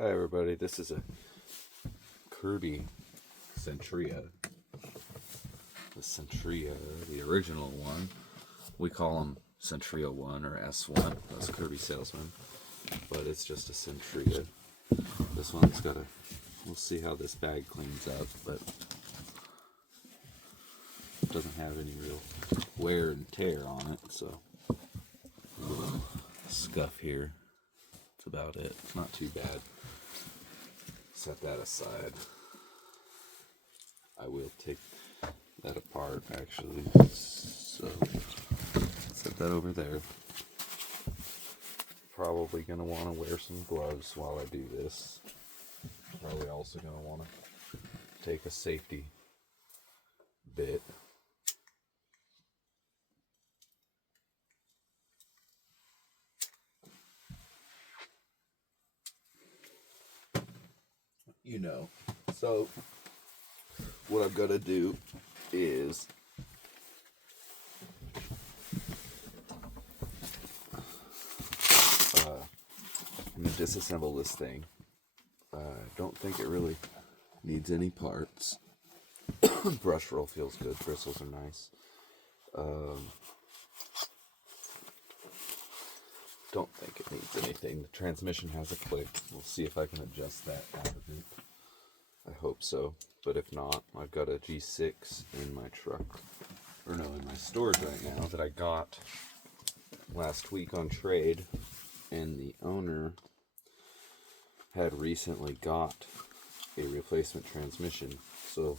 Hi everybody, this is a Kirby Sentria. The Sentria, the original one. We call them Sentria 1 or S1, that's Kirby Salesman. But it's just a Sentria. This one's got a, we'll see how this bag cleans up, but it doesn't have any real wear and tear on it, so a little scuff here. That's about it. It's not too bad. Set that aside. I will take that apart actually, so set that over there. Probably gonna want to wear some gloves while I do this. Probably also gonna want to take a safety bit. You know, so what I've got to do is I'm going to disassemble this thing. I don't think it really needs any parts. Brush roll feels good, bristles are nice. Don't think it needs anything. The transmission has a click. We'll see if I can adjust that out of it. I hope so, but if not, I've got a G6 in my truck, or no, in my storage right now that I got last week on trade, and the owner had recently got a replacement transmission, so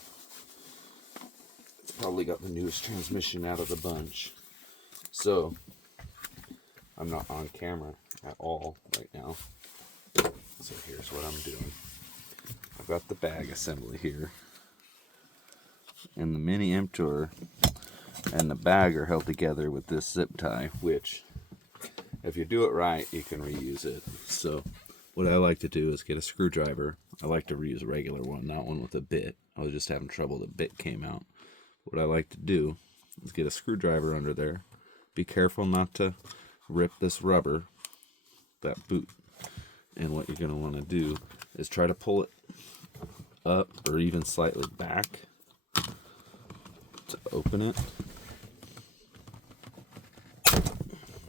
it's probably got the newest transmission out of the bunch. So I'm not on camera at all right now, so here's what I'm doing. I've got the bag assembly here, and the mini emptor and the bag are held together with this zip tie, which if you do it right you can reuse it. So what I like to do is get a screwdriver. I like to reuse a regular one, not one with a bit. I was just having trouble, the bit came out. What I like to do is get a screwdriver under there. Be careful not to rip this rubber, that boot. And what you're going to want to do is try to pull it up or even slightly back to open it,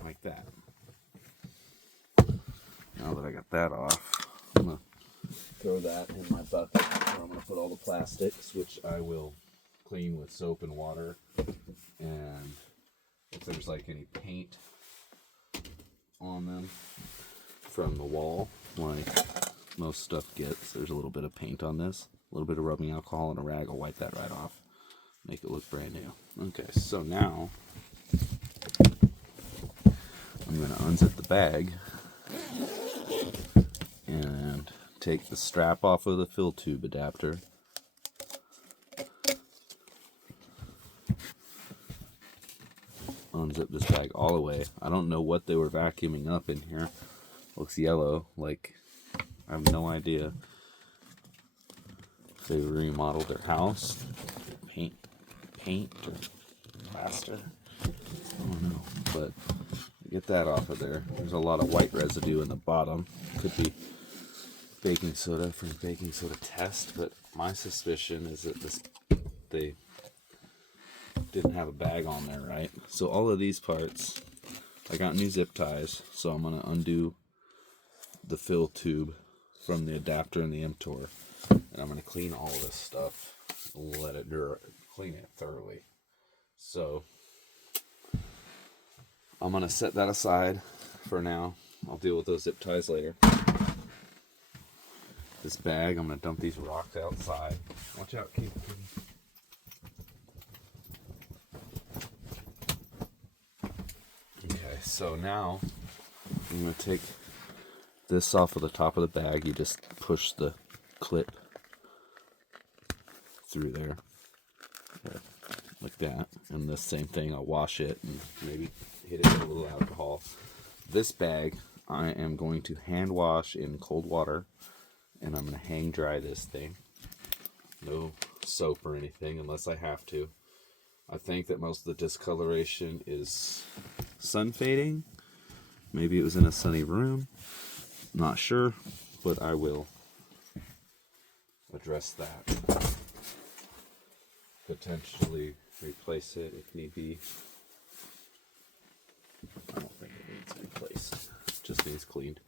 like that. Now that I got that off, I'm going to throw that in my bucket where I'm going to put all the plastics, which I will clean with soap and water. And if there's like any paint on them from the wall, like most stuff gets, there's a little bit of paint on this, a little bit of rubbing alcohol and a rag will wipe that right off, make it look brand new. Okay, so now I'm going to unzip the bag and take the strap off of the fill tube adapter. Unzip this bag all the way. I don't know what they were vacuuming up in here. Looks yellow, like I have no idea if they remodeled their house, paint or plaster. I don't know, but get that off of there. There's a lot of white residue in the bottom. Could be baking soda from baking soda test, but my suspicion is that they didn't have a bag on there, right? So all of these parts, I got new zip ties, so I'm gonna undo the fill tube from the adapter and the emptor, and I'm going to clean all this stuff and let it clean it thoroughly. So I'm going to set that aside for now. I'll deal with those zip ties later. This bag, I'm going to dump these rocks outside. Watch out, Kitty. Okay, so now I'm going to take this off of the top of the bag. You just push the clip through there, like that, and the same thing, I'll wash it and maybe hit it with a little alcohol. This bag I am going to hand wash in cold water, and I'm going to hang dry this thing. No soap or anything unless I have to. I think that most of the discoloration is sun fading. Maybe it was in a sunny room. Not sure, but I will address that. Potentially replace it if need be. I don't think it needs replaced. It just needs cleaned.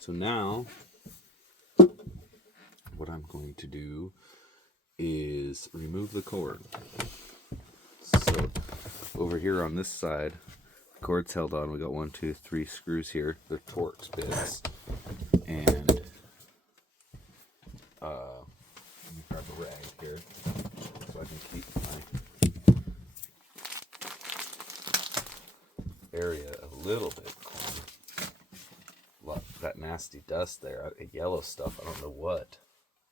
So now, what I'm going to do is remove the cord. So over here on this side, the cord's held on. We got 1, 2, 3 screws here. They're Torx bits. And let me grab a rag here so I can keep my area a little bit clean. That nasty dust there, yellow stuff, I don't know what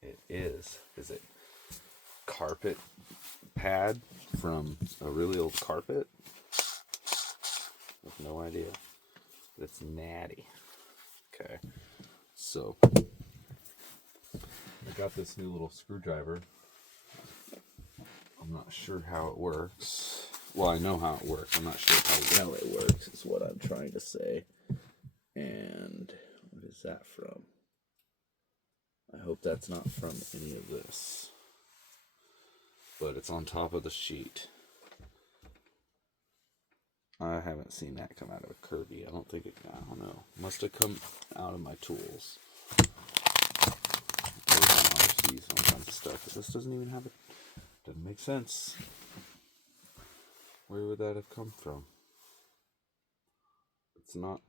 it is. Is it carpet pad from a really old carpet? I have no idea. It's natty. Okay, so I got this new little screwdriver. I'm not sure how it works. Well, I know how it works. I'm not sure how well it works, is what I'm trying to say. And what is that from? I hope that's not from any of this. But it's on top of the sheet. I haven't seen that come out of a Kirby. I don't think it, I don't know. Must have come out of my tools. RCs, all kinds of stuff. But this doesn't even have it. Doesn't make sense. Where would that have come from? It's not.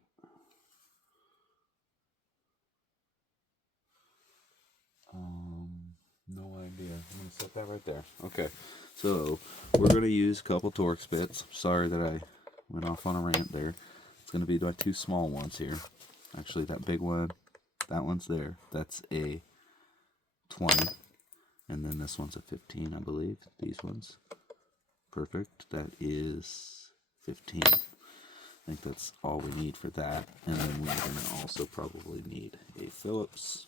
No idea. I'm going to set that right there. Okay. So, we're going to use a couple Torx bits. Sorry that I went off on a rant there. It's going to be my 2 small ones here. Actually, that big one, that one's there. That's a 20. And then this one's a 15, I believe. These ones. Perfect. That is 15. I think that's all we need for that. And then we're going to also probably need a Phillips.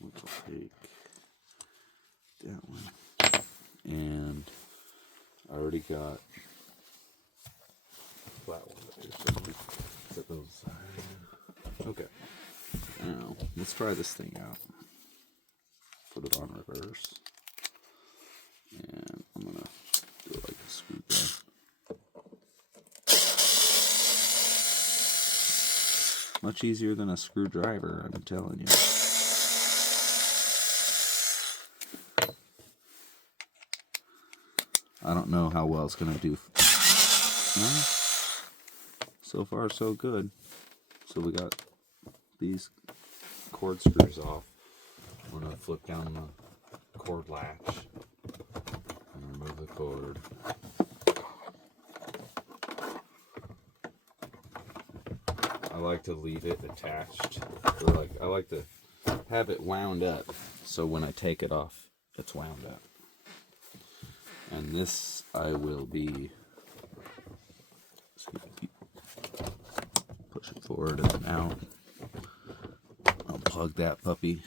Which will take that one. And I already got that one there, so we set those aside. Okay. Now, let's try this thing out. Put it on reverse. And I'm going to do it like a screwdriver. Much easier than a screwdriver, I'm telling you. I don't know how well it's going to do. No? So far, so good. So we got these cord screws off. I'm going to flip down the cord latch and remove the cord. I like to leave it attached. Or I like to have it wound up so when I take it off, it's wound up. And this I will be push it forward and out. I'll plug that puppy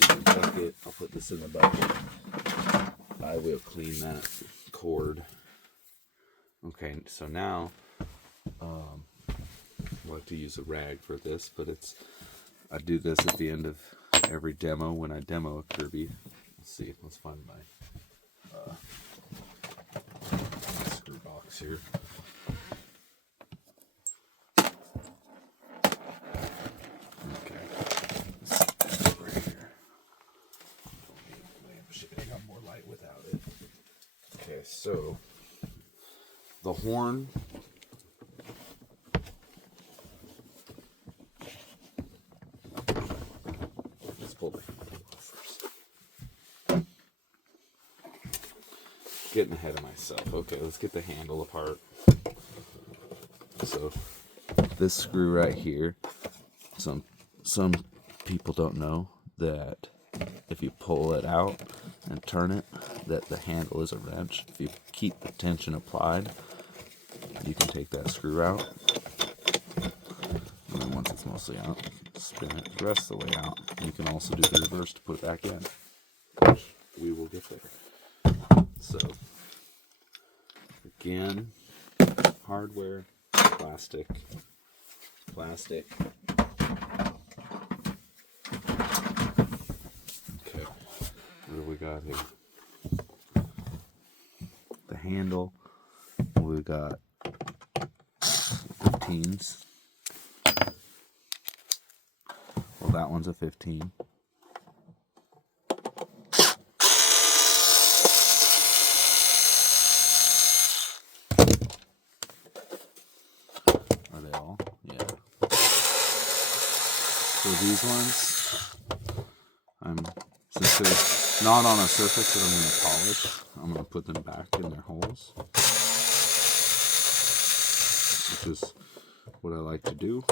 in the bucket. I'll put this in the bucket. I will clean that cord. Okay, so now I like to use a rag for this, but I do this at the end of every demo when I demo a Kirby. Let's see, let's find my screw box here. Okay, right here. I got more light without it. Okay, so the horn. Let's pull the handle off first. Getting ahead of myself. Okay, let's get the handle apart. So this screw right here, some people don't know that if you pull it out and turn it, that the handle is a wrench. If you keep the tension applied, you can take that screw out. And then once it's mostly out, spin it the rest of the way out. You can also do the reverse to put it back in, which we will get there. So, again, hardware, plastic, plastic. Okay, what do we got here? The handle, we got 15s. Well, that one's a 15. Are they all? Yeah. So these ones, since they're not on a surface that I'm going to polish, I'm going to put them back in their holes, which is what I like to do.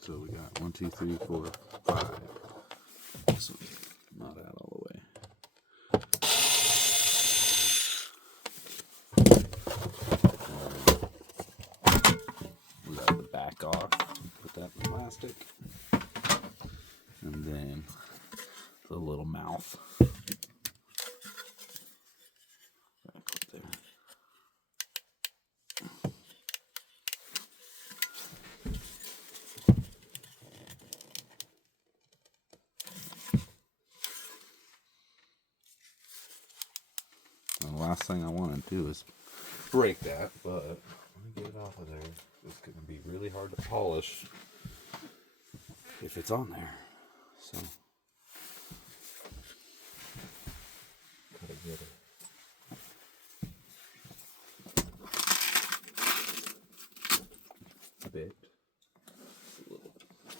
So we got 1, 2, 3, 4, 5. This one's not out all the way. We got the back off. Put that in plastic. And then the little mouth. Back up there. The last thing I want to do is break that, but let me get it off of there. It's going to be really hard to polish if it's on there. So, gotta get it. A bit. A little.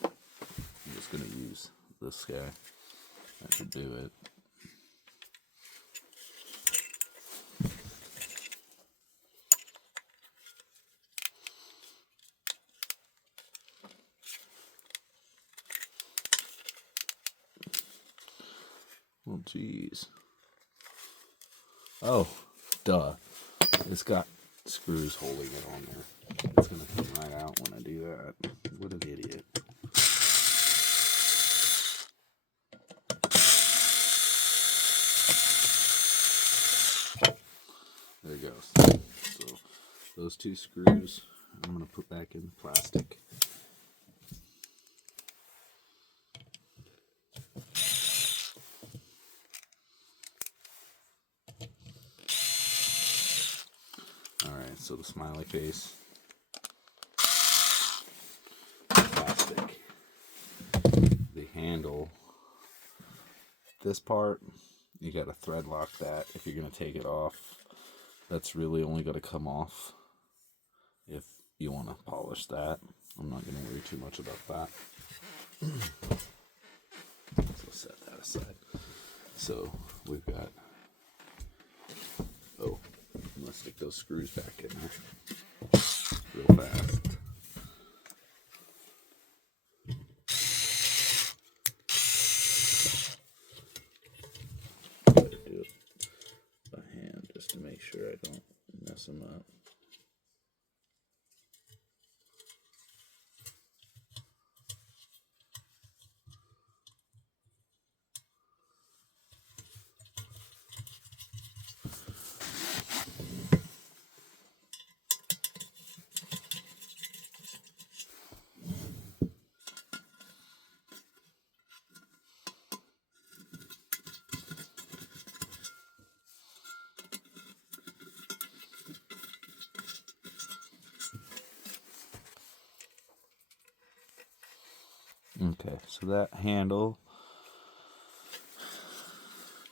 I'm just going to use this guy. That should do it. Oh, jeez. Oh, duh. It's got screws holding it on there. It's going to come right out when I do that. What an idiot. There it goes. So, those 2 screws I'm going to put back in the plastic. Alright, so the smiley face, plastic, the handle, this part, you gotta thread lock that if you're gonna take it off. That's really only gonna come off if you want to polish that. I'm not gonna worry too much about that. So set that aside. So we've got, oh, I'm gonna stick those screws back in there real fast. Try to do it by hand just to make sure I don't mess them up. Okay, so that handle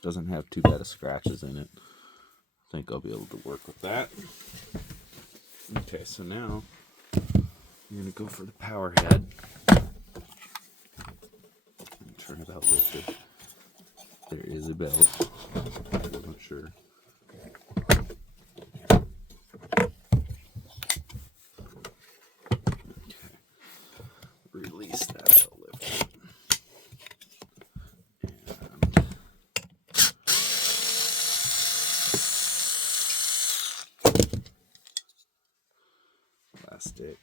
doesn't have too bad of scratches in it. I think I'll be able to work with that. Okay, so now I'm going to go for the power head. Turn it out lifted. There is a belt. I wasn't sure. Okay. Release that belt lifted. And plastic.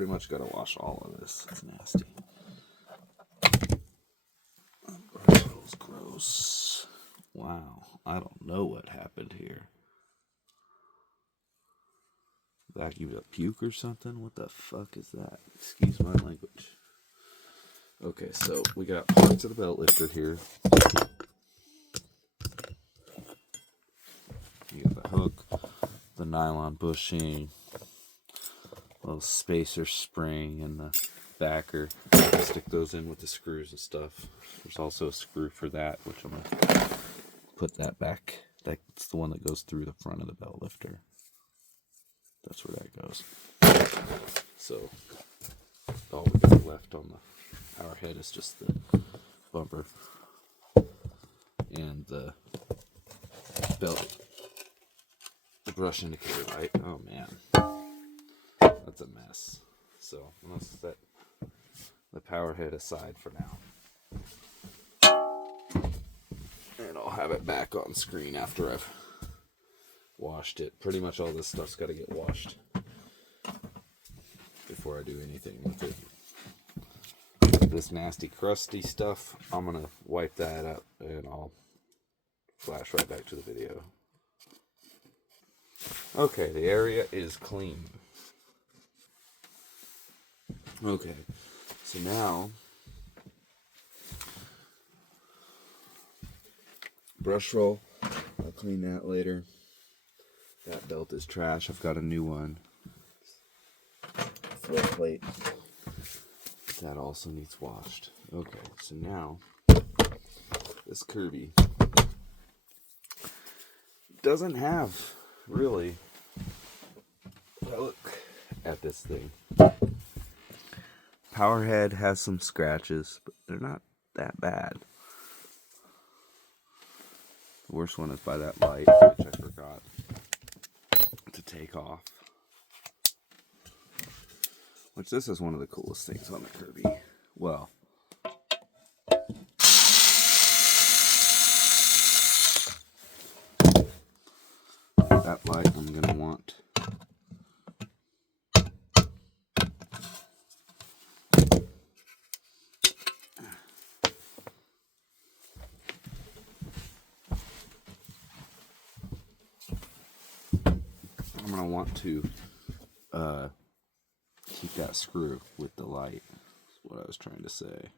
pretty much got to wash all of this. It's nasty. Gross, gross. Wow, I don't know what happened here. Vacuumed up puke or something? What the fuck is that? Excuse my language. Okay, so we got parts of the belt lifter here. You got the hook, the nylon bushing, little spacer spring, and the backer. Stick those in with the screws and stuff. There's also a screw for that, which I'm going to put that back. That's the one that goes through the front of the belt lifter. That's where that goes. So all we got left on the power head is just the bumper and the belt, the brush indicator light. Oh man, that's a mess. So I'm gonna set the power head aside for now, and I'll have it back on screen after I've washed it. Pretty much all this stuff's got to get washed before I do anything with it. This nasty crusty stuff, I'm gonna wipe that up and I'll flash right back to the video. Okay, the area is clean. Okay, so now brush roll, I'll clean that later. That belt is trash. I've got a new one. Floor plate. That also needs washed. Okay, so now this Kirby doesn't have really. Look at this thing. Power head has some scratches, but they're not that bad. The worst one is by that light, which I forgot to take off. Which this is one of the coolest things on the Kirby. Well, that light I'm gonna want to keep that screw with the light. That's what I was trying to say.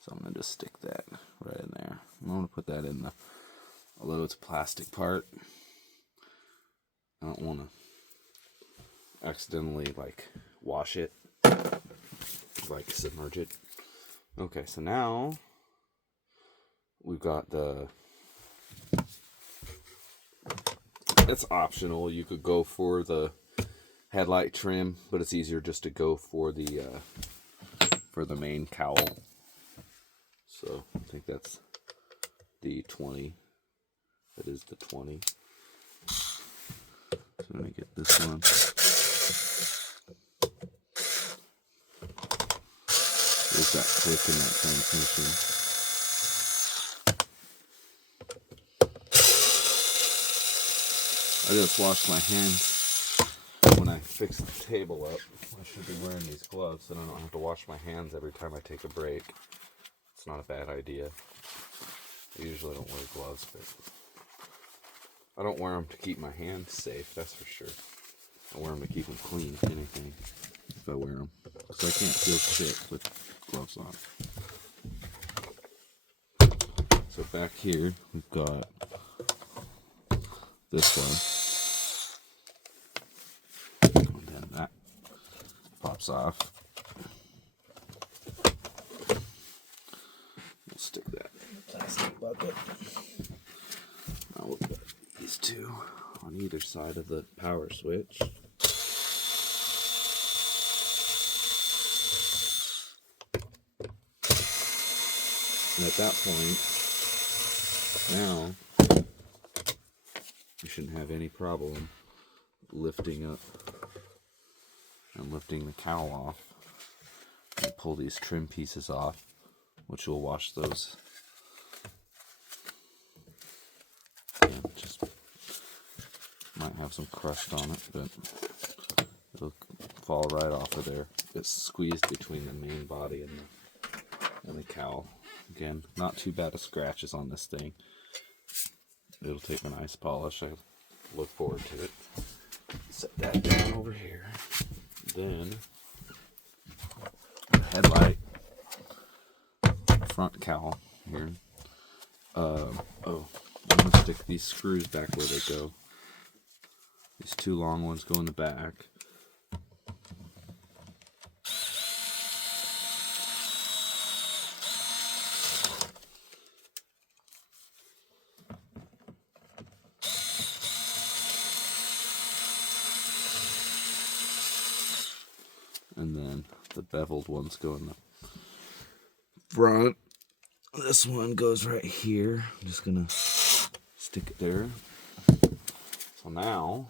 So I'm going to just stick that right in there. I'm going to put that in the, although it's a plastic part, I don't want to accidentally like wash it, like submerge it. Okay, so now we've got the, it's optional. You could go for the headlight trim, but it's easier just to go for the main cowl. So I think that's the 20. That is the 20. So I'm gonna get this one. There's that click in that transmission. I just washed my hands when I fixed the table up. I should be wearing these gloves so I don't have to wash my hands every time I take a break. It's not a bad idea. I usually don't wear gloves, but I don't wear them to keep my hands safe, that's for sure. I wear them to keep them clean, if anything, if I wear them. Because I can't feel shit with gloves on. So back here, we've got this one. And then that pops off. We'll stick that in the plastic bucket. Now we'll put these two on either side of the power switch. And at that point, now you shouldn't have any problem lifting up and lifting the cowl off. And pull these trim pieces off, which will wash those. And just might have some crust on it, but it'll fall right off of there. It's squeezed between the main body and the cowl. Again, not too bad of scratches on this thing. It'll take a nice polish. I look forward to it. Set that down over here. Then, headlight, front cowl here. I'm going to stick these screws back where they go. These two long ones go in the back. And then the beveled ones go in the front. This one goes right here. I'm just gonna stick it there. So now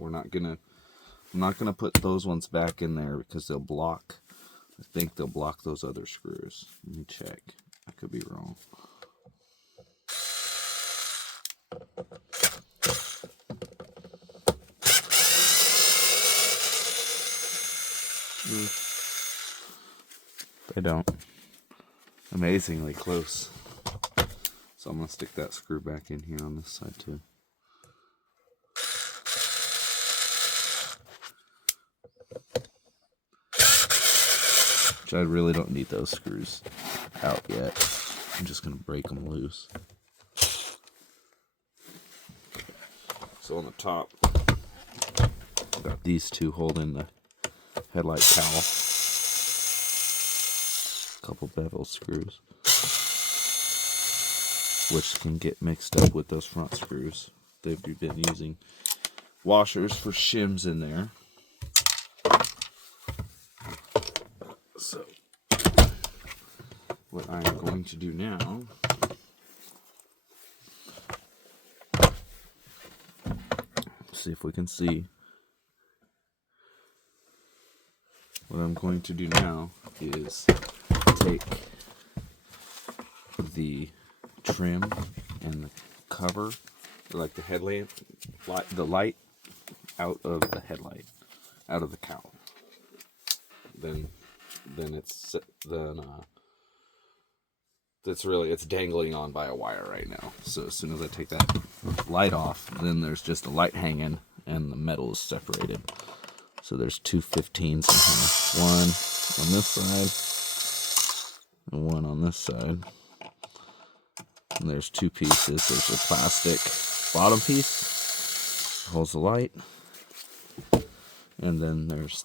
I'm not gonna put those ones back in there because they'll block. I think they'll block those other screws. Let me check. I could be wrong. They don't. Amazingly close. So I'm going to stick that screw back in here on this side too. Which I really don't need those screws out yet. I'm just going to break them loose. So on the top, I've got these two holding the headlight cowl. A couple bevel screws, which can get mixed up with those front screws. They've been using washers for shims in there. So what I am going to do now see if we can see. What I'm going to do now is take the trim and the cover, like the headlamp, the light out of the headlight, out of the cowl. Then it's dangling on by a wire right now. So as soon as I take that light off, then there's just a light hanging and the metal is separated. So there's two 15s in here. One on this side and one on this side. And there's two pieces. There's a plastic bottom piece, holds the light. And then there's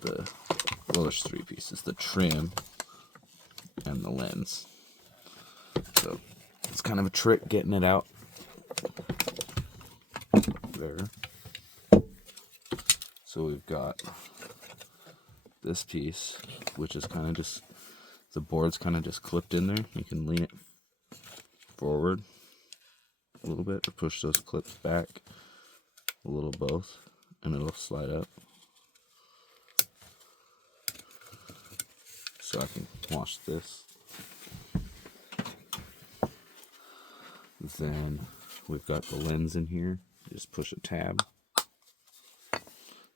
there's three pieces. The trim and the lens. So it's kind of a trick getting it out there. So we've got this piece, which is kind of just, the board's kind of just clipped in there. You can lean it forward a little bit or push those clips back a little both, and it'll slide up. So I can wash this. Then we've got the lens in here. Just push a tab.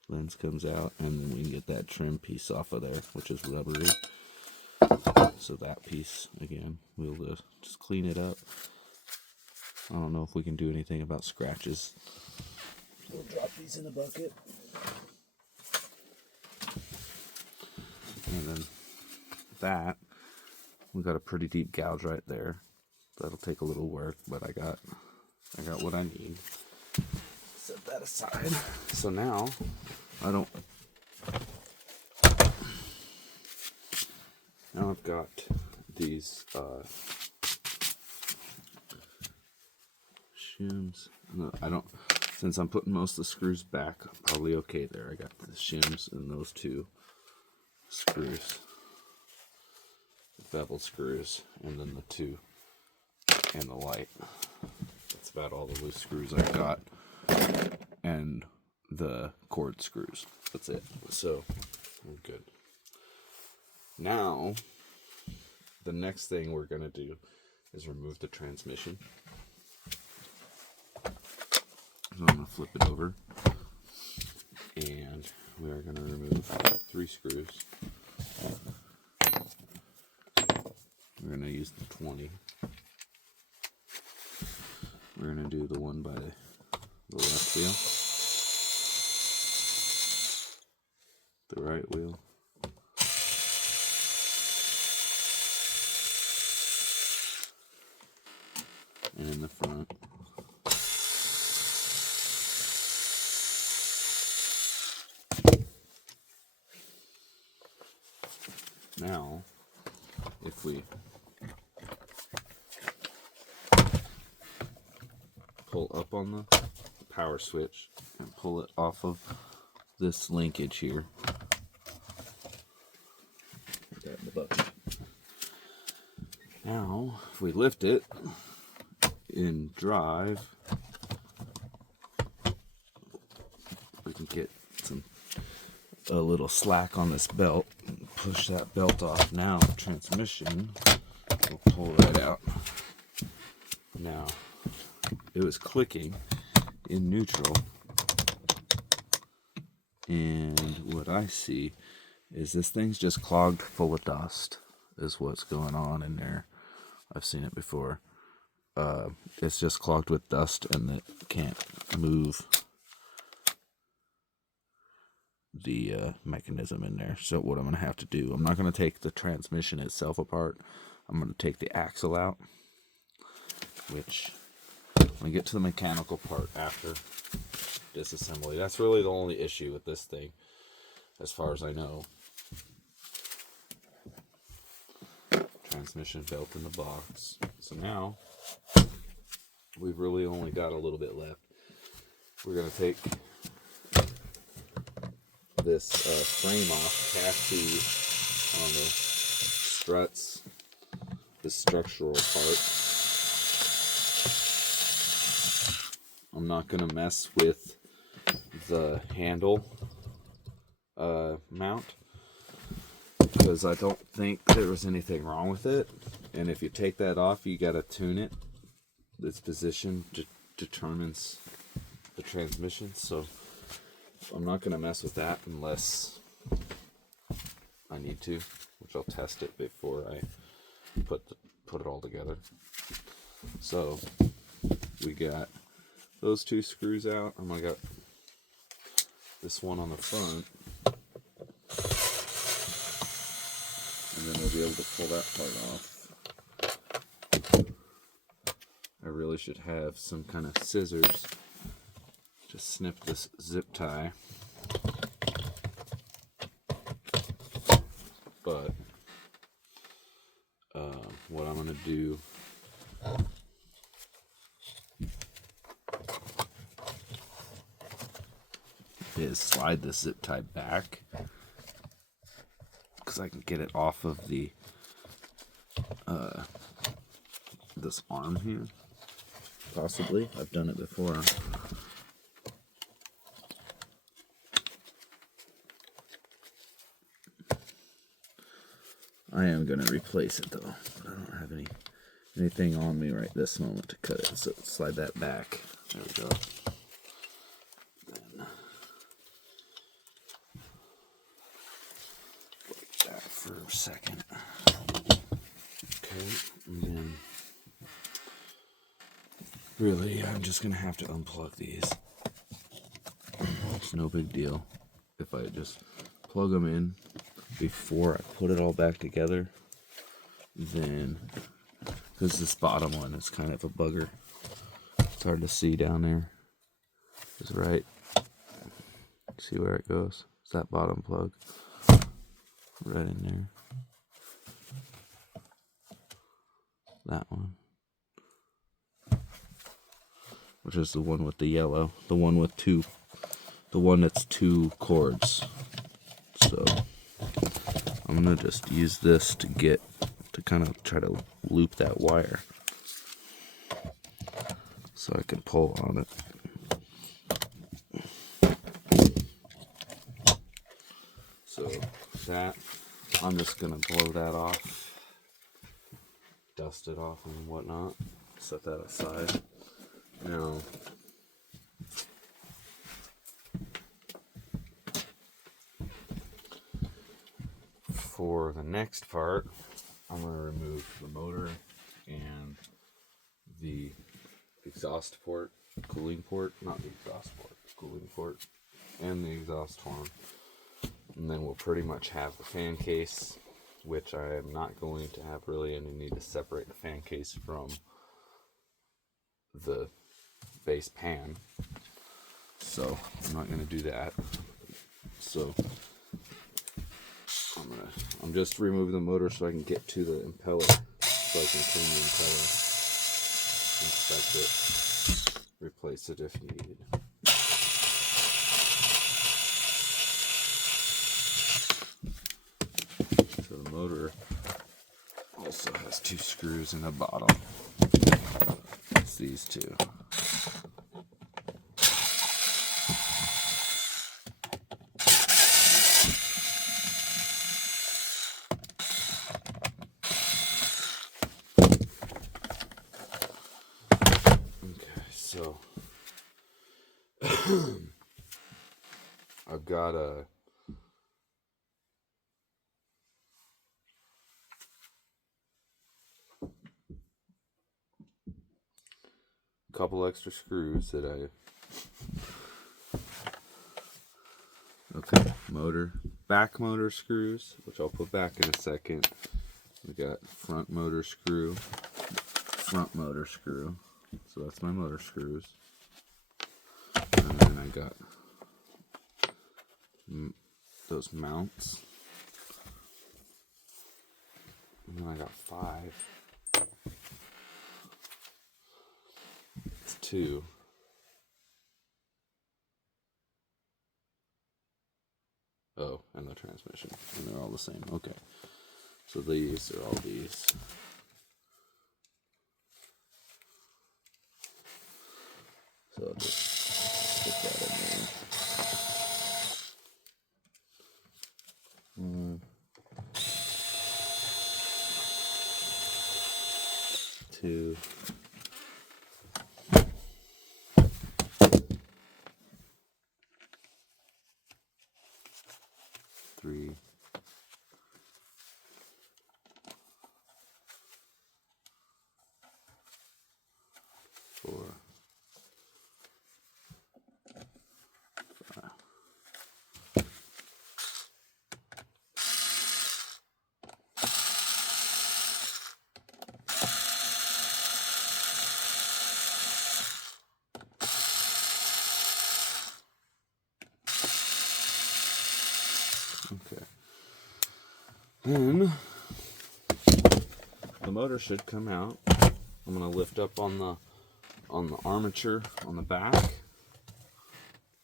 Lens comes out, and then we can get that trim piece off of there, which is rubbery. So that piece, again, we'll just clean it up. I don't know if we can do anything about scratches. We'll drop these in the bucket. And then that, we got a pretty deep gouge right there. That'll take a little work, but I got what I need. Set that aside. So now now I've got these shims. No, I don't. Since I'm putting most of the screws back, I'm probably okay there. I got the shims and those two screws, the bevel screws, and then the two and the light. That's about all the loose screws I've got, and the cord screws. That's it. So we're good. Now, the next thing we're gonna do is remove the transmission. So I'm going to flip it over, and we are going to remove 3 screws. We're going to use the 20. We're going to do the one by the left wheel, the right wheel, and in the front. Now, if we pull up on the power switch and pull it off of this linkage here, put that in the bucket. Now, if we lift it in drive, we can get a little slack on this belt. Push that belt off. Now the transmission will pull right out. Now it was clicking in neutral, and what I see is this thing's just clogged full of dust is what's going on in there. I've seen it before. It's just clogged with dust, and it can't move the mechanism in there. So what I'm going to have to do, I'm not going to take the transmission itself apart. I'm going to take the axle out, which when we get to the mechanical part after disassembly, that's really the only issue with this thing as far as I know. Transmission belt in the box. So now we've really only got a little bit left. We're going to take this frame off, chassis on the struts, this structural part. I'm not going to mess with the handle mount, because I don't think there was anything wrong with it. And if you take that off, you got to tune it. Its position determines the transmission. So I'm not going to mess with that unless I need to, which I'll test it before I put it all together. So we got those 2 screws out, and I got this one on the front, and then we'll be able to pull that part off. I really should have some kind of scissors to snip this zip tie, but what I'm going to do is slide this zip tie back, because I can get it off of the this arm here. Possibly, I've done it before. I am going to replace it though, but I don't have anything on me right this moment to cut it. So slide that back. There we go. Then like that for a second. Okay, and then really I'm just going to have to unplug these. It's no big deal if I just plug them in before I put it all back together. Then, because this bottom one is kind of a bugger, it's hard to see down there. It's right, see where it goes? It's that bottom plug right in there. That one, which is the one with the yellow, the one with the one that's 2 cords. So I'm gonna just use this to kind of try to loop that wire so I can pull on it. So that, I'm just gonna blow that off, dust dust it off and whatnot. Set that aside. Now, for the next part, I'm going to remove the motor and the exhaust port, cooling port, not the exhaust port, cooling port, and the exhaust horn. And then we'll pretty much have the fan case, which I am not going to have really any need to separate the fan case from the base pan. So I'm not going to do that. So I'm just removing the motor so I can get to the impeller, so I can clean the impeller, inspect it, replace it if needed. So the motor also has 2 screws in the bottom. It's these 2. So I've got a couple extra screws that back motor screws, which I'll put back in a second. We got front motor screw, so that's my motor screws. And then I got those mounts. And then I got 5. It's 2. Oh, and the transmission. And they're all the same. Okay. So these are all these. So I'll just put that in there. 1, 2. 3. 4. 5. Okay. Then the motor should come out. I'm gonna lift up on the armature on the back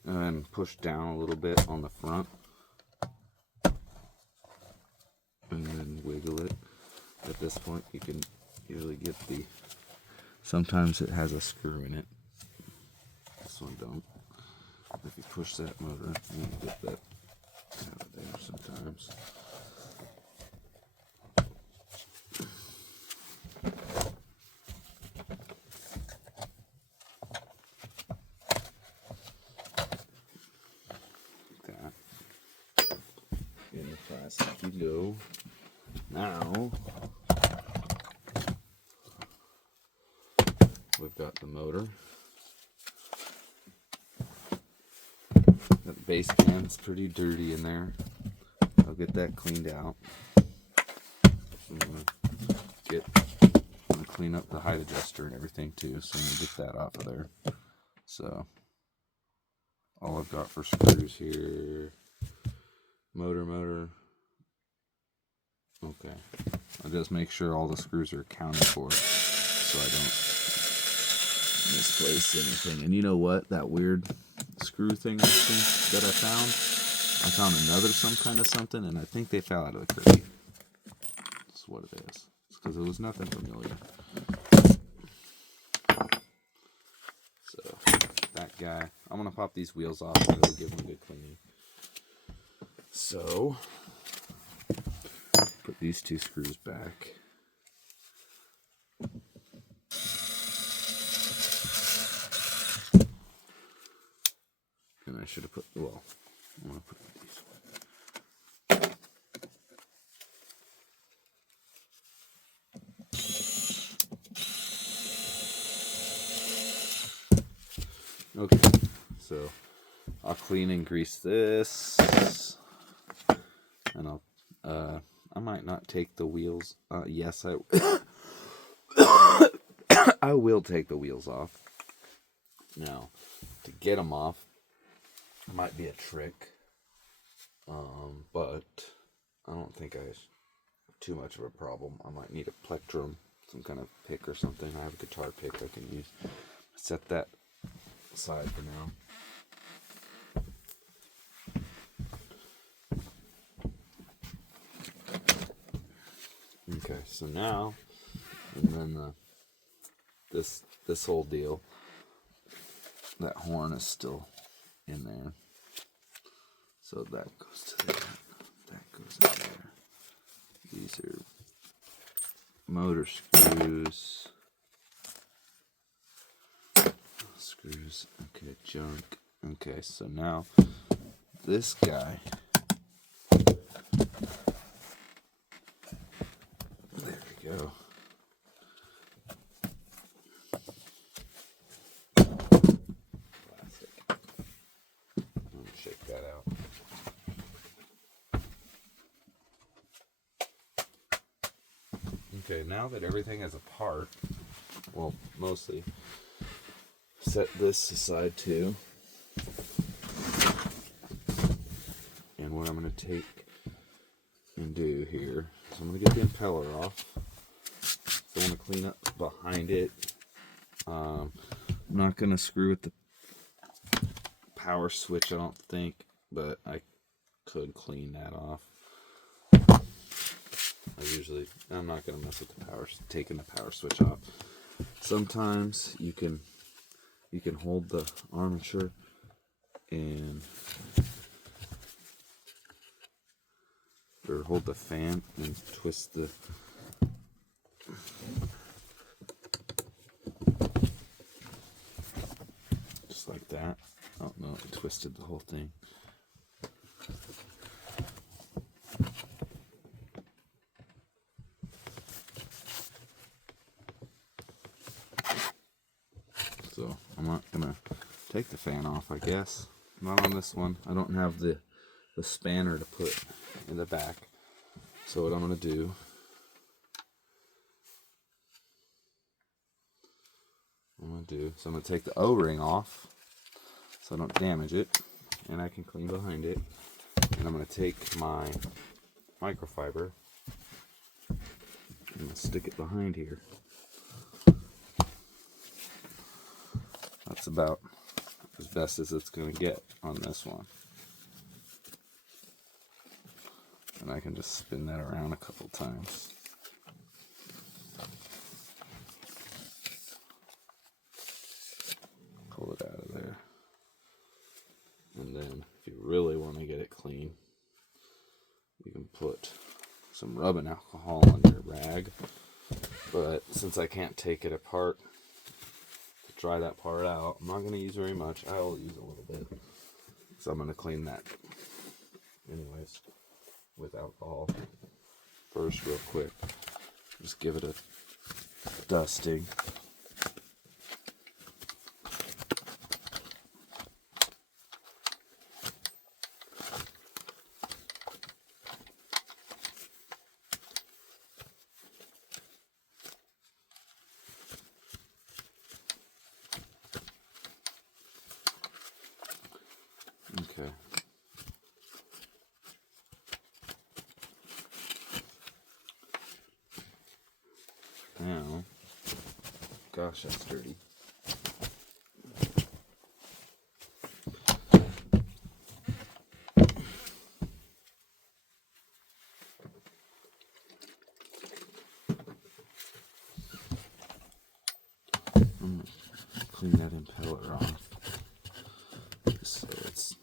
and push down a little bit on the front and then wiggle it. At this point you can usually get sometimes it has a screw in it. This one don't. If you push that motor, you can get that out of there sometimes. In the plastic you go. Now we've got the motor. That base pan's pretty dirty in there. I'll get that cleaned out. I'm gonna clean up the height adjuster and everything too, so I'm gonna get that off of there. So all I've got for screws here, motor. Okay, I'll just make sure all the screws are accounted for so I don't misplace anything. And you know what? That weird screw thing that I found another some kind of something, and I think they fell out of the Kirby. That's what it is. It's because it was nothing familiar. So that guy, I'm gonna pop these wheels off and really give them a good cleaning. So put these 2 screws back. put, well, I'm going to put these. Okay, so I'll clean and grease this, and I might not take the wheels. Yes, I will take the wheels off. Now, to get them off might be a trick, but I don't think I have too much of a problem. I might need a plectrum, some kind of pick or something. I have a guitar pick I can use. Set that aside for now. Okay, so now, and then this whole deal, that horn is still in there. So that goes to there. That goes in there. These are motor screws. Screws. Okay, junk. Okay, so now this guy. There we go. Plastic. I'm gonna shake that out. Okay, now that everything is apart, well, mostly, set this aside too. And what I'm going to take and do here is I'm going to get the impeller off. I want to clean up behind it. I'm not going to screw with the power switch, I don't think, but I could clean that off. I'm not going to mess with the taking the power switch off. Sometimes you can hold the armature or hold the fan and twist the just like that. Oh no, it twisted the whole thing. So I'm not gonna take the fan off, I guess. Not on this one. I don't have the spanner to put in the back. So what I'm gonna do, so I'm gonna take the O-ring off so I don't damage it, and I can clean behind it. And I'm gonna take my microfiber and I'm gonna stick it behind here. That's about as best as it's going to get on this one. And I can just spin that around a couple times. Pull it out of there. And then if you really want to get it clean, you can put some rubbing alcohol on your rag. But since I can't take it apart, dry that part out. I'm not going to use very much. I will use a little bit. So I'm going to clean that anyways with alcohol. First, real quick, just give it a dusting. Okay. Now, gosh, that's dirty. I'm gonna clean that impeller off. Just so it's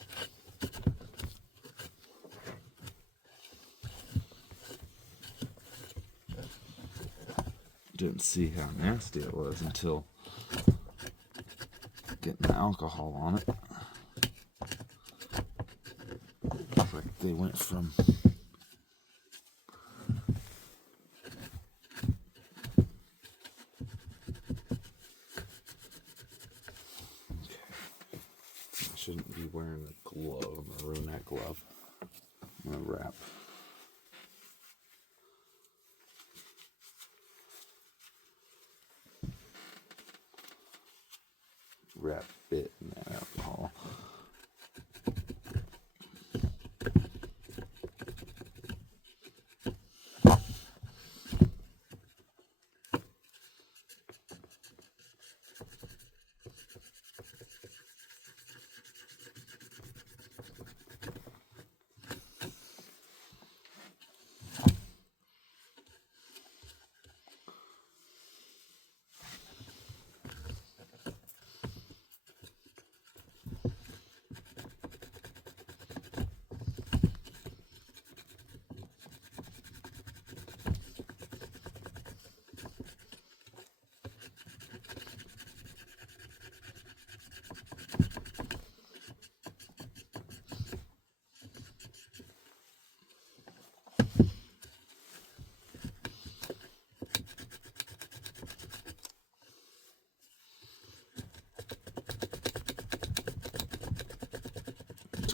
didn't see how nasty it was until getting the alcohol on it. they went from I shouldn't be wearing a glove. I'm gonna ruin that glove. I'm gonna wrap bit in that alcohol.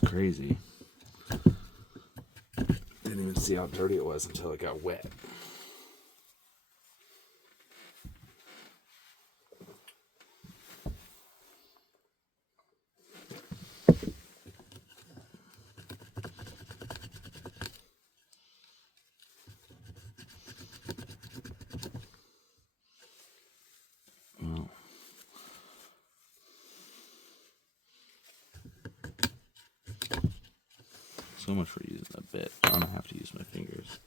Crazy. Didn't even see how dirty it was until it got wet. Well, so much for using a bit. I'm gonna have to use my fingers.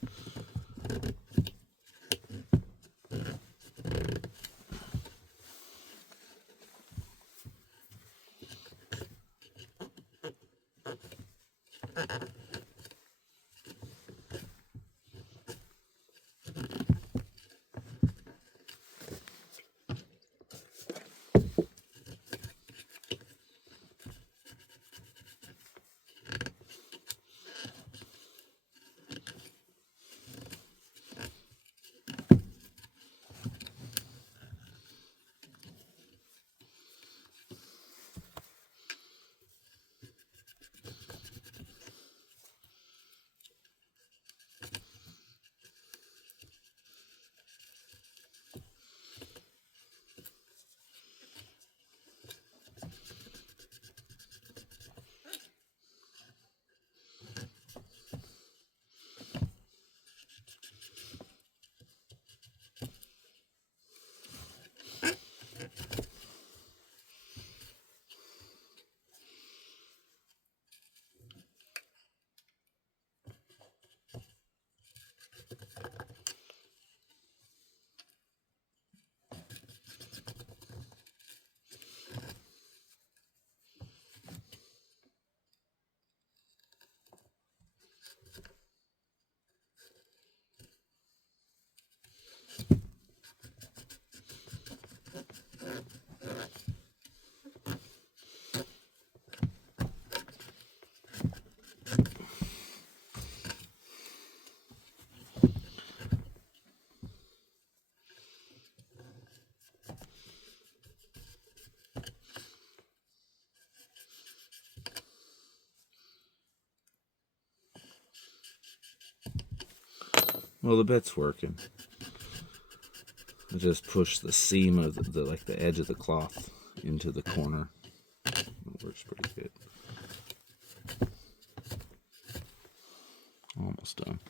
Well, the bit's working. I just push the seam of the edge of the cloth into the corner. It works pretty good. Almost done.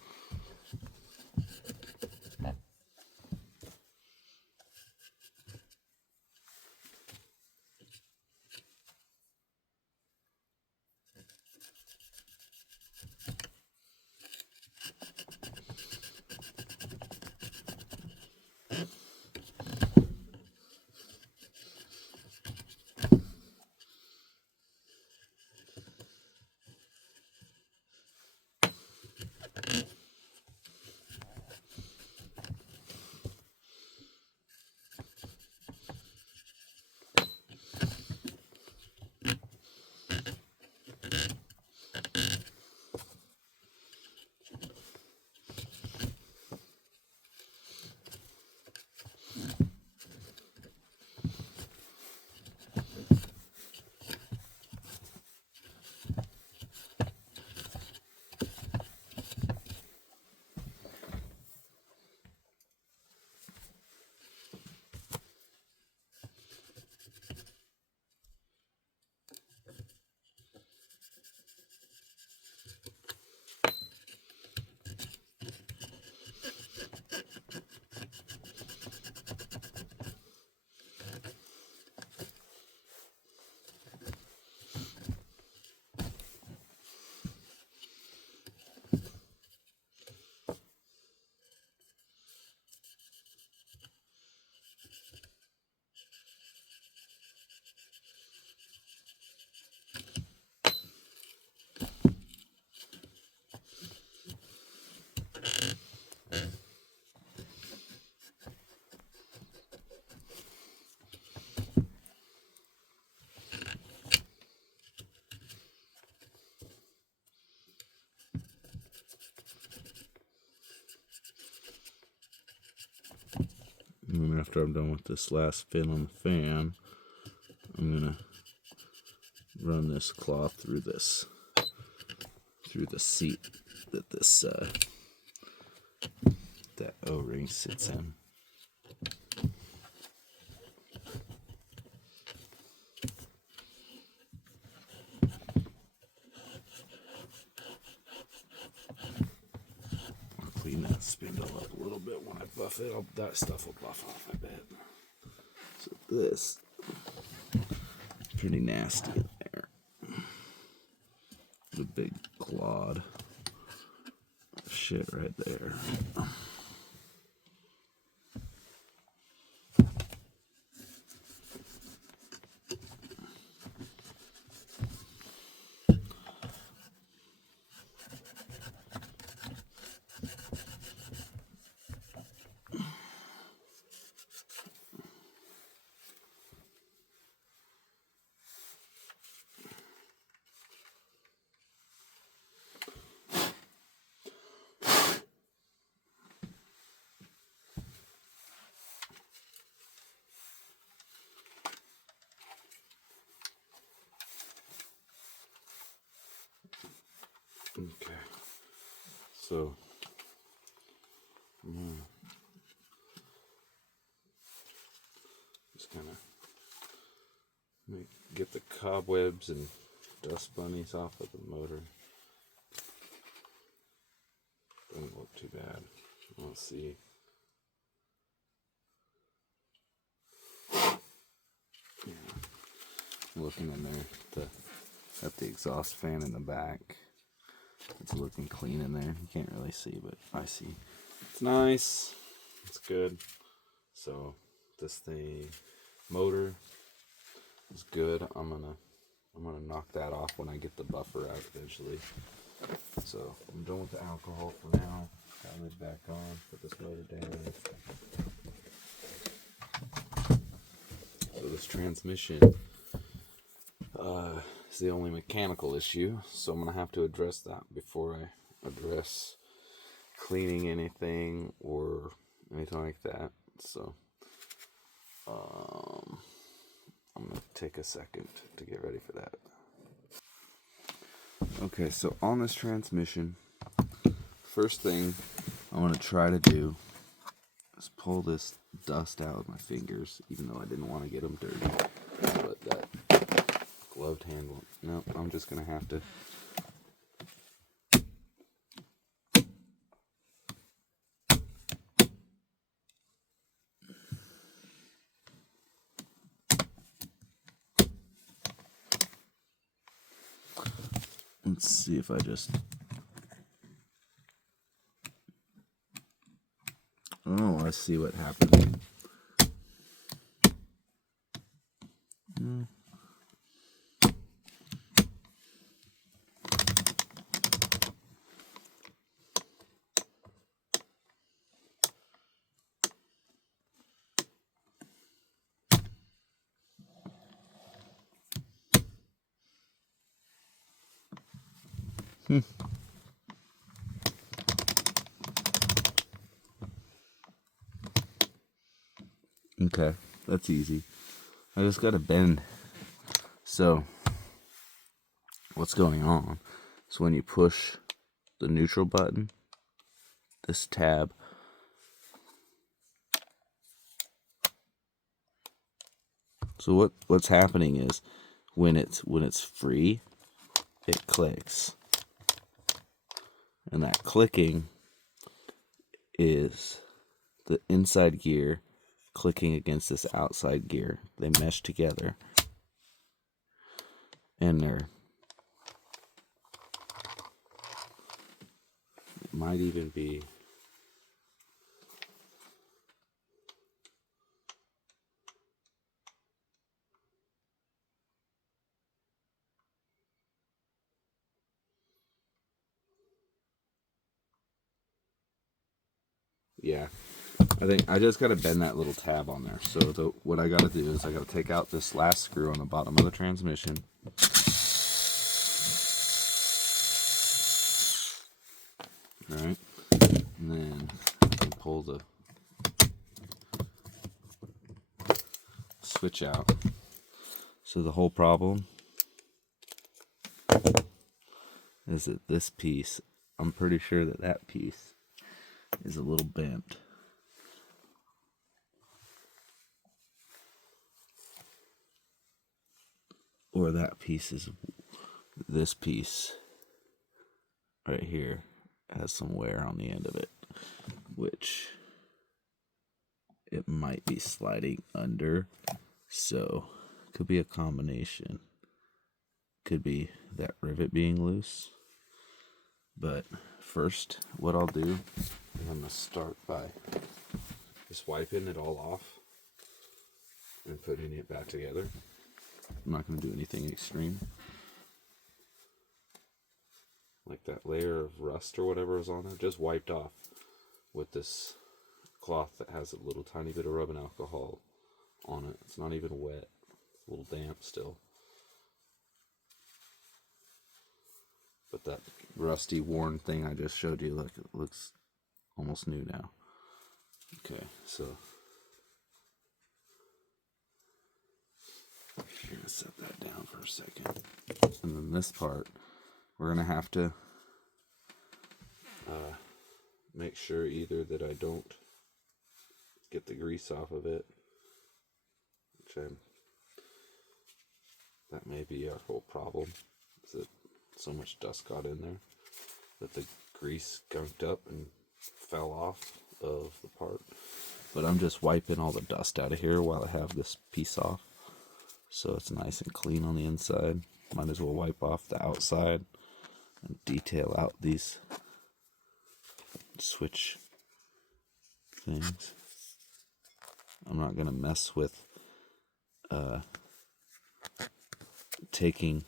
after I'm done with this last fin on the fan, I'm gonna run this cloth through the seat that that O-ring sits in. I'll clean that spindle up a little bit when I buff it. That stuff will buff off, I bet. So this, pretty nasty in there. The big clod of shit right there. Okay, so just kind of get the cobwebs and dust bunnies off of the motor. Doesn't look too bad. Let's see. Yeah. Looking in there at the exhaust fan in the back. It's looking clean in there. You can't really see, but I see. It's nice. It's good. So the motor is good. I'm gonna knock that off when I get the buffer out eventually. So I'm done with the alcohol for now. Got lid back on. Put this motor down. So this transmission is the only mechanical issue, so I'm gonna have to address that before I address cleaning anything or anything like that. So I'm gonna take a second to get ready for that. Okay, so on this transmission, first thing I want to try to do is pull this dust out with my fingers, even though I didn't want to get them dirty. But that gloved handle, no, I'm just gonna have to. Let's see if I just. Oh, I see what happened. Okay, that's easy. I just gotta bend. So, what's going on? So when you push the neutral button, this tab, so what's happening is when it's free, it clicks, and that clicking is the inside gear clicking against this outside gear. They mesh together, and it might even be yeah. I think I just got to bend that little tab on there. So what I got to do is I got to take out this last screw on the bottom of the transmission. All right, and then I can pull the switch out. So the whole problem is that this piece, I'm pretty sure that that piece is a little bent. Or that piece is, this piece right here has some wear on the end of it, which it might be sliding under. So could be a combination. Could be that rivet being loose. But first, what I'll do is I'm going to start by just wiping it all off and putting it back together. I'm not going to do anything extreme. Like that layer of rust or whatever is on there, just wiped off with this cloth that has a little tiny bit of rubbing alcohol on it. It's not even wet. It's a little damp still. But that rusty, worn thing I just showed you, look, it looks almost new now. Okay, so I'm going to set that down for a second. And then this part, we're going to have to make sure either that I don't get the grease off of it, which that may be our whole problem, is that so much dust got in there that the grease gunked up and fell off of the part. But I'm just wiping all the dust out of here while I have this piece off, so it's nice and clean on the inside. Might as well wipe off the outside and detail out these switch things. I'm not going to mess with taking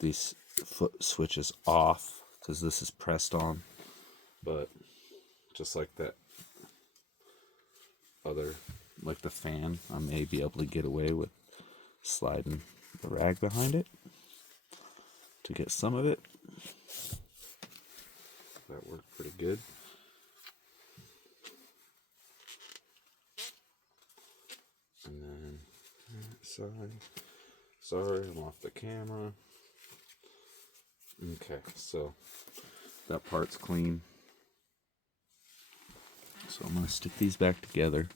these foot switches off because this is pressed on, but just like that other, like the fan, I may be able to get away with sliding the rag behind it to get some of it. That worked pretty good. And then sorry, I'm off the camera. Okay, so that part's clean. So I'm going to stick these back together.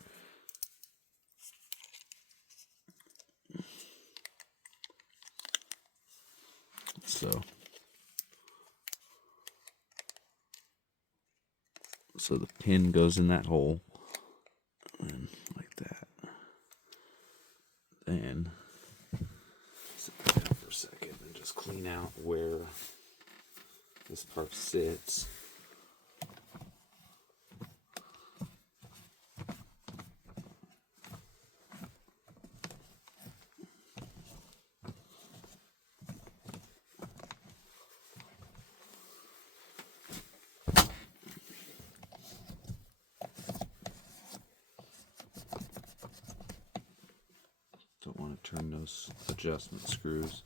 So the pin goes in that hole, and like that. Then sit that down for a second and just clean out where this part sits. Don't want to turn those adjustment screws.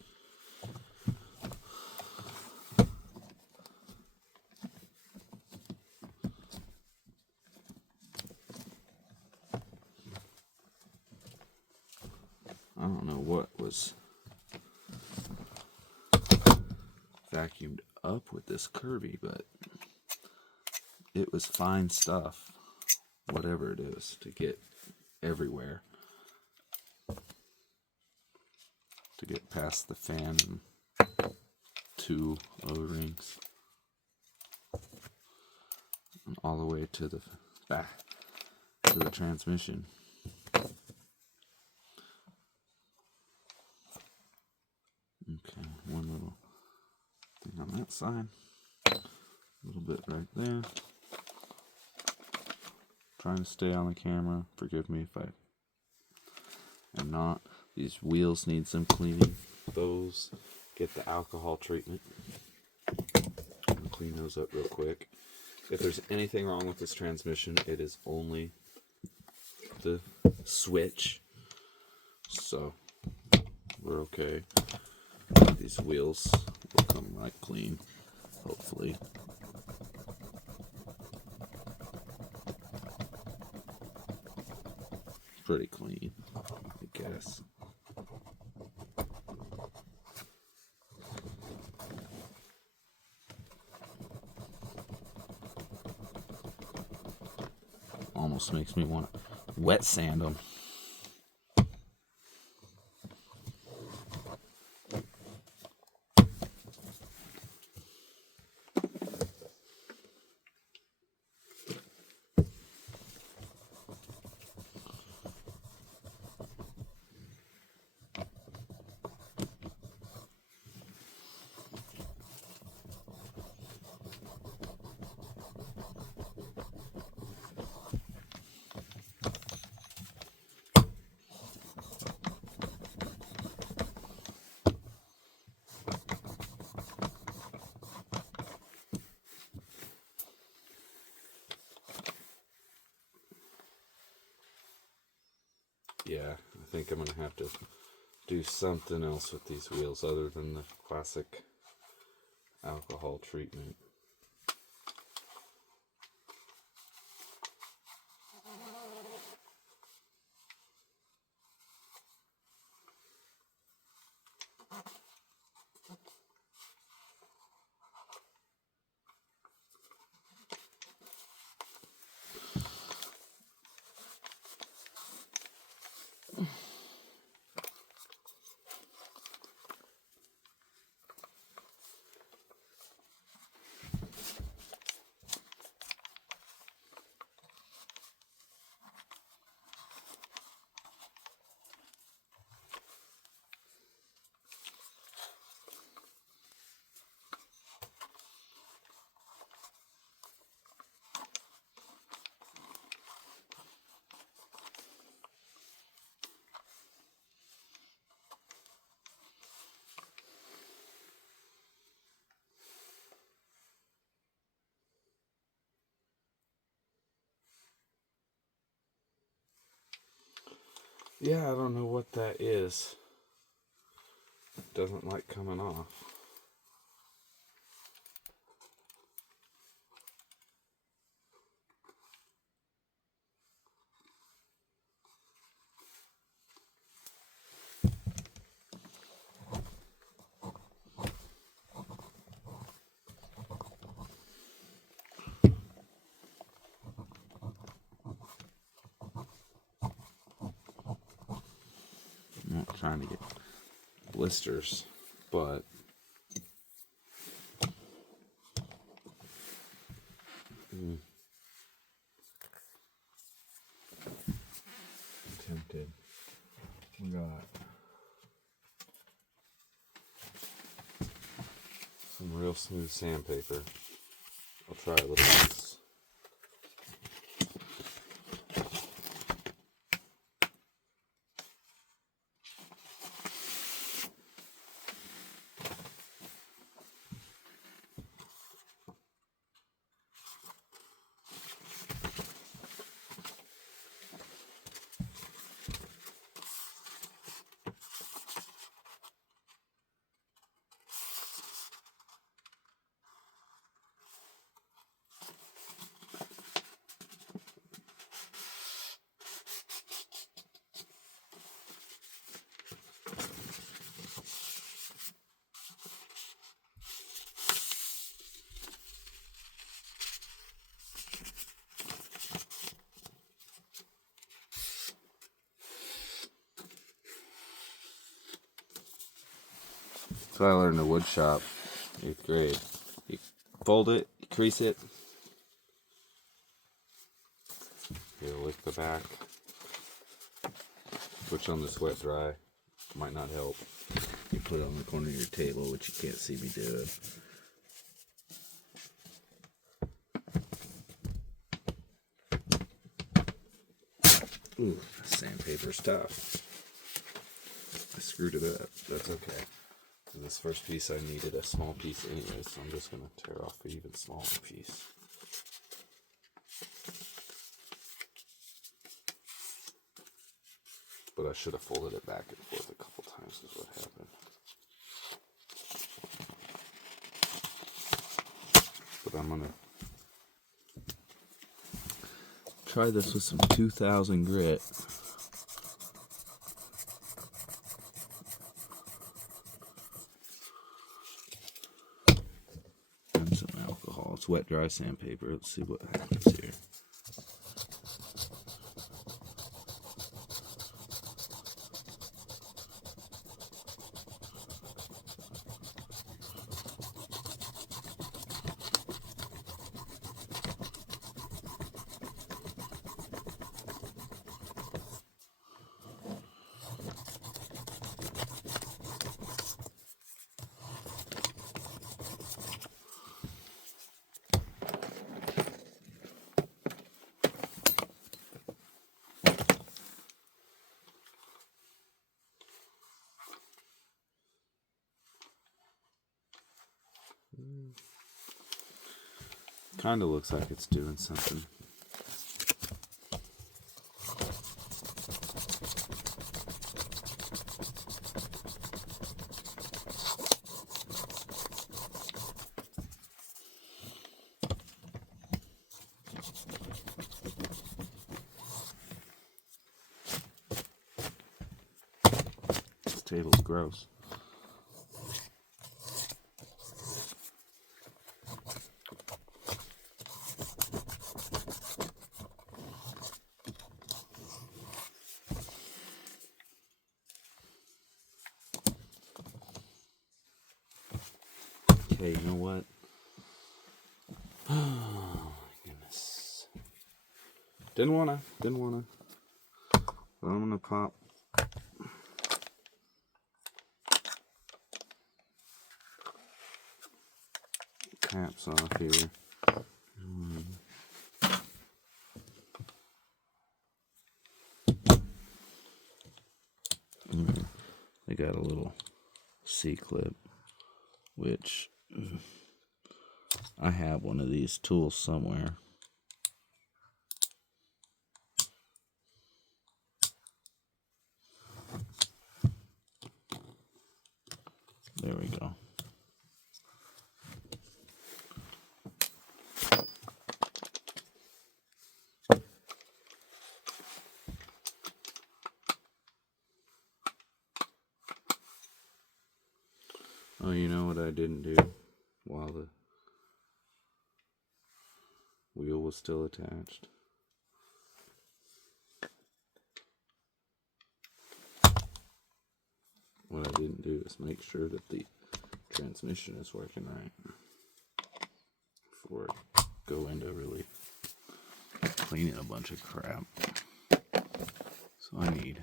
I don't know what was vacuumed up with this Kirby, but it was fine stuff, whatever it is, to get everywhere. To get past the fan and 2 O-rings. And all the way to the back, to the transmission. Okay, one little thing on that side. A little bit right there. Trying to stay on the camera. Forgive me if I am not. These wheels need some cleaning. Those get the alcohol treatment. I'm going to clean those up real quick. If there's anything wrong with this transmission, it is only the switch. So we're okay. These wheels will come right clean, hopefully. pretty clean, I guess. Almost makes me want to wet sand them. Yeah, I think I'm going to have to do something else with these wheels other than the classic alcohol treatment. Yeah, I don't know what that is. It doesn't like coming off. I'm not trying to get blisters, but tempted. We got some real smooth sandpaper. I'll try a little piece. So I learned in the wood shop, 8th grade. You fold it, you crease it. You lick the back. Switch on this wet dry. Might not help. You put it on the corner of your table, which you can't see me doing. Ooh, sandpaper's tough. I screwed it up. That's okay. This first piece I needed a small piece anyway, so I'm just going to tear off an even smaller piece. But I should have folded it back and forth a couple times is what happened. But I'm going to try this with some 2000 grit. it's wet dry sandpaper. Let's see what happens here. Kind of looks like it's doing something. This table's gross. Okay, you know what? Oh my goodness. Didn't wanna. But I'm gonna pop caps off here. They got a little C-clip, which I have one of these tools somewhere. There we go. Oh, you know what I didn't do while the wheel was still attached? What I didn't do is make sure that the transmission is working right before I go into really cleaning a bunch of crap. So I need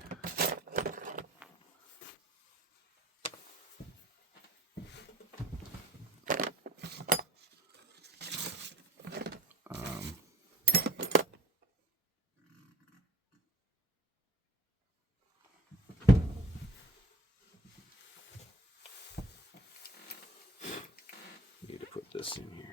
to put this in here.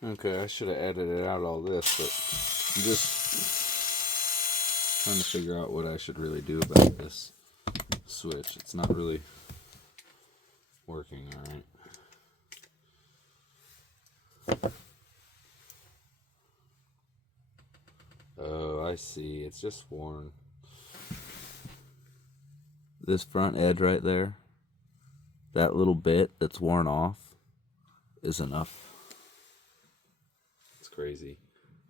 Okay, I should have edited out all this, but I'm just trying to figure out what I should really do about this switch. It's not really working alright. Oh, I see. It's just worn. This front edge right there, that little bit that's worn off is enough. It's crazy.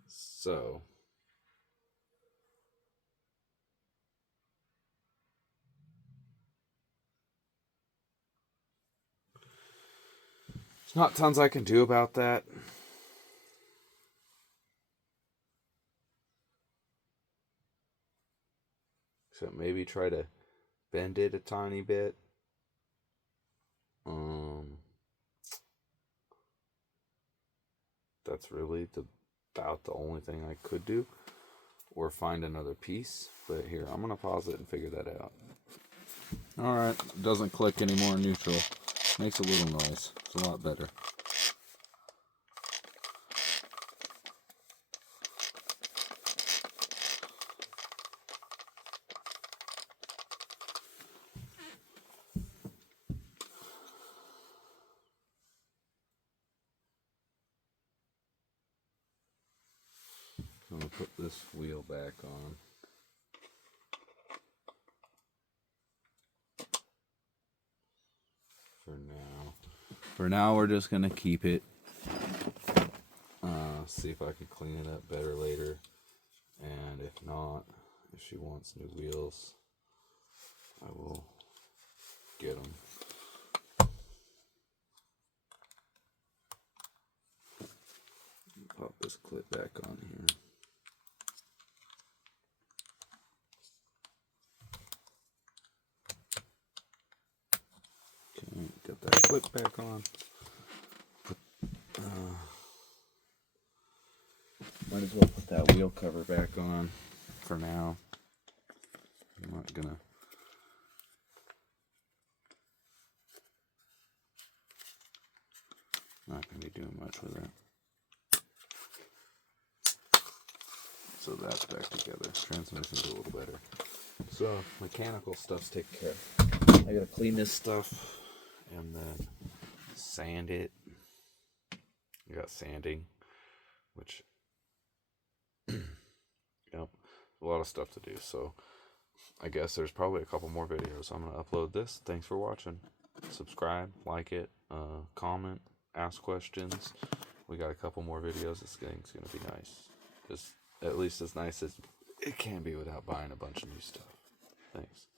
So, there's not tons I can do about that. Except maybe try to bend it a tiny bit. That's really about the only thing I could do. Or find another piece. But here, I'm going to pause it and figure that out. Alright, doesn't click anymore neutral. Makes a little noise. It's a lot better. I'm going to put this wheel back on. For now, we're just going to keep it. See if I can clean it up better later. And if not, if she wants new wheels, I will get them. Pop this clip back on here. Okay, got that clip back on. Might as well put that wheel cover back on for now. I'm not gonna be doing much with it. So that's back together. Transmission's a little better. So mechanical stuff's taken care of. I gotta clean this stuff and then sand it. I got sanding, which yep, a lot of stuff to do. So I guess there's probably a couple more videos. I'm gonna upload this. Thanks for watching. Subscribe, like it, comment, ask questions. We got a couple more videos. This thing's gonna be nice. Just at least as nice as it can be without buying a bunch of new stuff. Thanks.